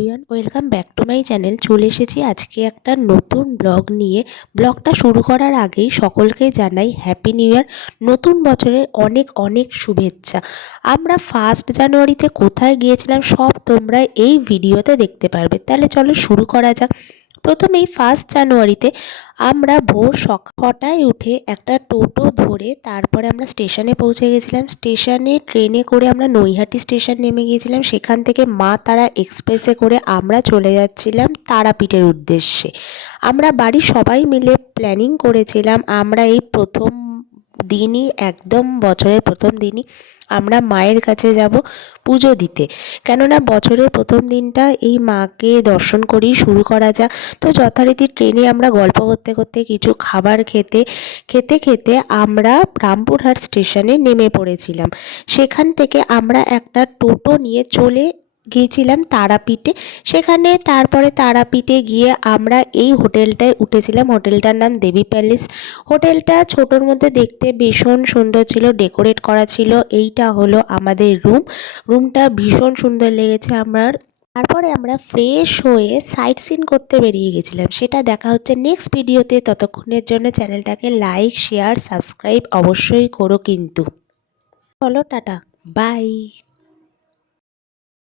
Everyone, welcome back to my channel. চলে এসেছি আজকে একটা নতুন ব্লগ নিয়ে। ব্লগটা শুরু করার আগেই সকলকে জানাই হ্যাপি নিউ ইয়ার, নতুন বছরের অনেক অনেক শুভেচ্ছা। আমরা 1 জানুয়ারিতে কোথায় গিয়েছিলাম সব তোমরা এই ভিডিওতে দেখতে পারবে। তাহলে চলো শুরু করা যাক। প্রথমেই 1 জানুয়ারিতে আমরা ভোর সকালটায় উঠে একটা টোটো ধরে তারপরে আমরা স্টেশনে পৌঁছে গেছিলাম। স্টেশনে ট্রেনে করে আমরা নৈহাটি স্টেশন নেমে গিয়েছিলাম। সেখান থেকে মা তারা এক্সপ্রেসে করে আমরা চলে যাচ্ছিলাম তারাপীঠের উদ্দেশ্যে। আমরা বাড়ির সবাই মিলে প্ল্যানিং করেছিলাম আমরা এই প্রথম দিনই, একদম বছরের প্রথম দিনই আমরা মায়ের কাছে যাব পুজো দিতে। কেননা বছরের প্রথম দিনটা এই মাকে দর্শন করেই শুরু করা যাক। তো যথারীতি ট্রেনে আমরা গল্প করতে করতে কিছু খাবার খেতে খেতে আমরা রামপুরহাট স্টেশনে নেমে পড়েছিলাম। সেখান থেকে আমরা একটা টোটো নিয়ে চলে গিয়েছিলাম তারাপীঠে। সেখানে তারপরে তারাপীঠে গিয়ে আমরা এই হোটেলটায় উঠেছিলাম। হোটেলটার নাম দেবী প্যালেস। হোটেলটা ছোটোর মধ্যে দেখতে ভীষণ সুন্দর ছিল, ডেকোরেট করা ছিল। এইটা হলো আমাদের রুমটা ভীষণ সুন্দর লেগেছে আমার। তারপরে আমরা ফ্রেশ হয়ে সাইট সিন করতে বেরিয়ে গেছিলাম। সেটা দেখা হচ্ছে নেক্সট ভিডিওতে। ততক্ষণের জন্য চ্যানেলটাকে লাইক, শেয়ার, সাবস্ক্রাইব অবশ্যই করো কিন্তু। চলো টাটা, বাই।